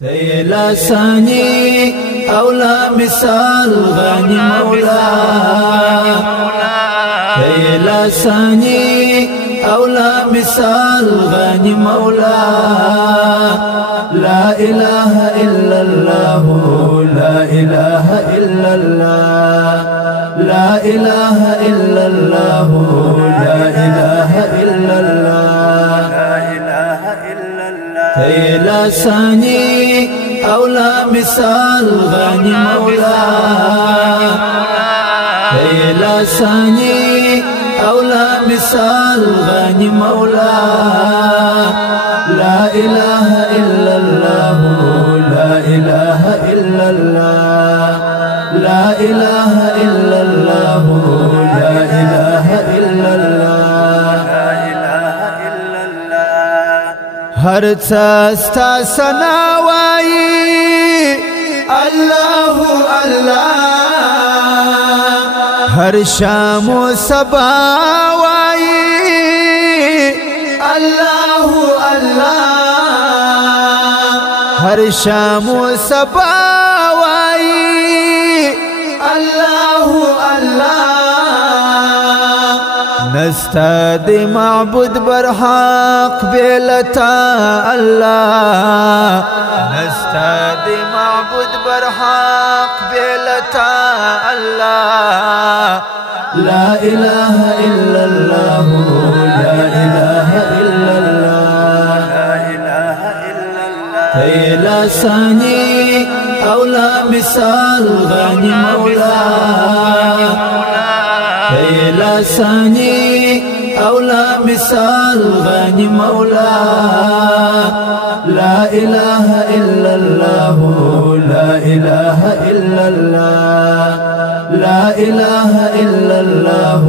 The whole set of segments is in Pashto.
تيلا ثاني أولى مثال غني مولا تيلا ثاني أولى مثال غني مولا لا إله إلا الله لا إله إلا الله لا إله إلا الله لا إله إلا الله تيلا ثاني أولى مثال غني مولا تيلا ثاني أولى مثال غني مولا لا إله إلا الله لا إله إلا الله لا إله إلا الله لا إله إلا الله هر څستا سنا وای الله الله هر شام و صبا وای الله الله هر شام و صبا وای الله الله نستا دی معبود برحق بلتا الله نستا دی معبود برحق بلتا الله لا إله إلا الله لا إله إلا الله لا إله إلا الله تيلا ثاني أولى مثال غني مولا تيلا ثاني أولى مثال غني مولا لا إله إلا الله لا إله إلا الله لا إله إلا الله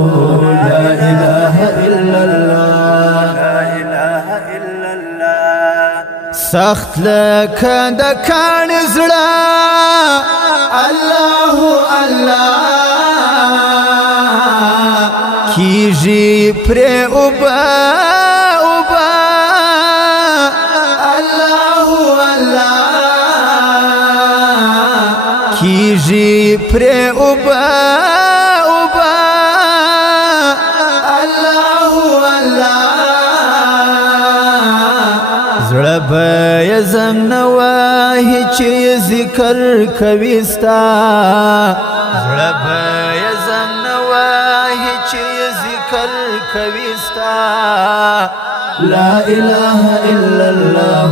لا إله إلا الله لا إله إلا الله سخت لك دكان زړه الله الله کیږي پر اوبا اوبا الله الله کیږي پر اوبا اوبا الله الله زړه به زنګ نوای چې ذکر کوي ستا زړه به زنګ نوای چې ذکر کوي ستا لا إله إلا الله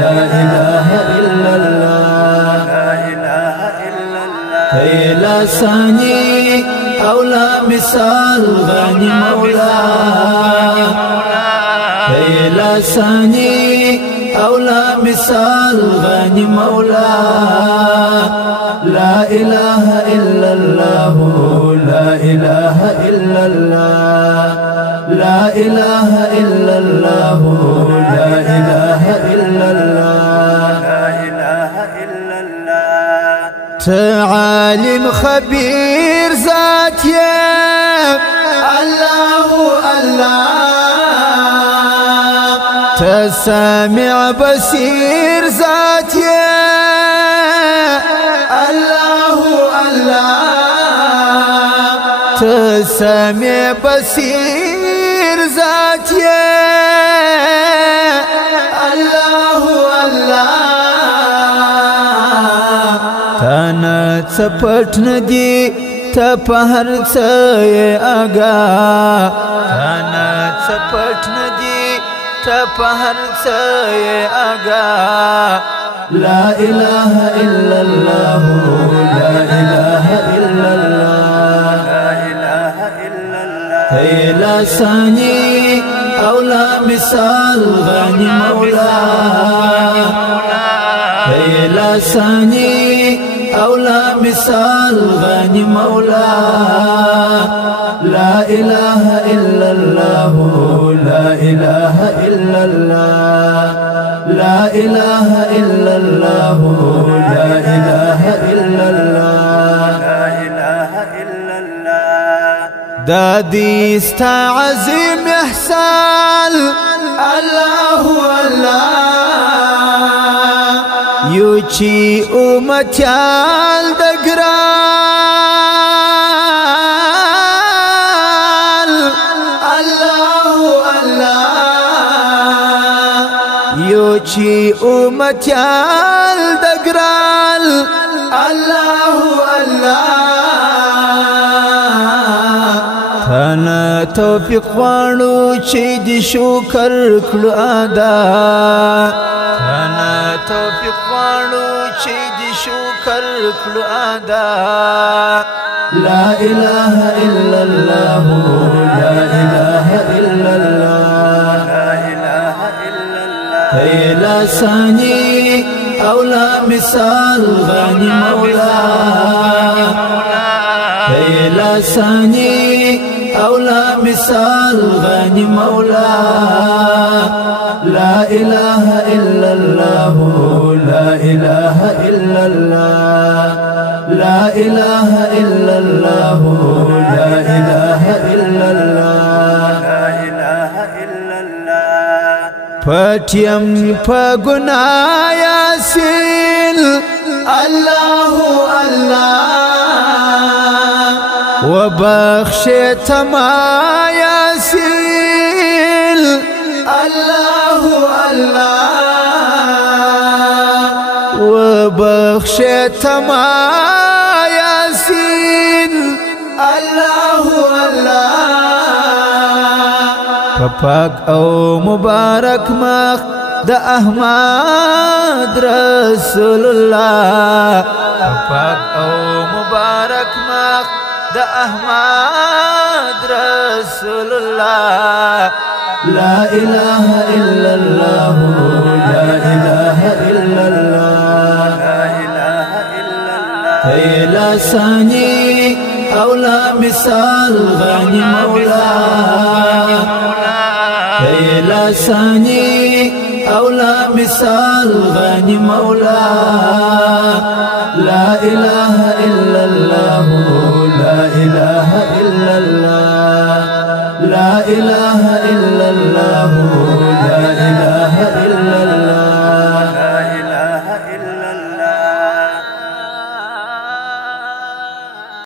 لا إله إلا الله لا إله إلا الله تيلا ثاني أولى مثال غني مولا تيلا ثاني أولى مثال غني مولا لا إله إلا الله لا إله إلا الله لا إله إلا الله لا إله إلا الله لا إله إلا الله تعالم خبير ذات يا الله الله تسامع بصير ذات يا الله الله تسامع بصير ذات يا الله الله تانا څپټ ندی ته په هر څه آګا تانا څپټ ندی ته په هر څه آګا لا إله إلا الله لا إله إلا الله لا إله إلا الله تيلا ثاني أولى مثال غني مولا تيلا ثاني أولى مثال غني مولا لا إله إلا الله لا إله إلا الله لا إله إلا الله لا إله إلا الله لا إله إلا الله دادي استا عظيم إحسان الله الله یو چی امتیال دگرال الله الله یو چی امتیال دگرال الله الله تانا توفیق غواړو چې دې شکر کړو ادا تانا توفیق غواړو چې دې شکر کړو ادا لا اله الا الله لا اله الا الله لا اله الا الله لا ثاني او لا مثال غني مولا لا ثاني او لا مثال غني مولا لا اله الا الله لا اله الا الله لا اله الا الله لا اله الا الله لا اله الا الله پټیم په ګناه یاسین الله الله وبخشت ما ياسين الله الله وبخشت ما ياسين الله الله پاک او مبارک مخ د احمد رسول الله پاک او مبارک مخ دا احمد رسول الله لا اله الا الله لا اله الا الله لا اله الا الله لا ثاني او لا مثال غني مولا لا ثاني او لا مثال غني مولا لا اله الا الله لا اله الا الله لا اله الا الله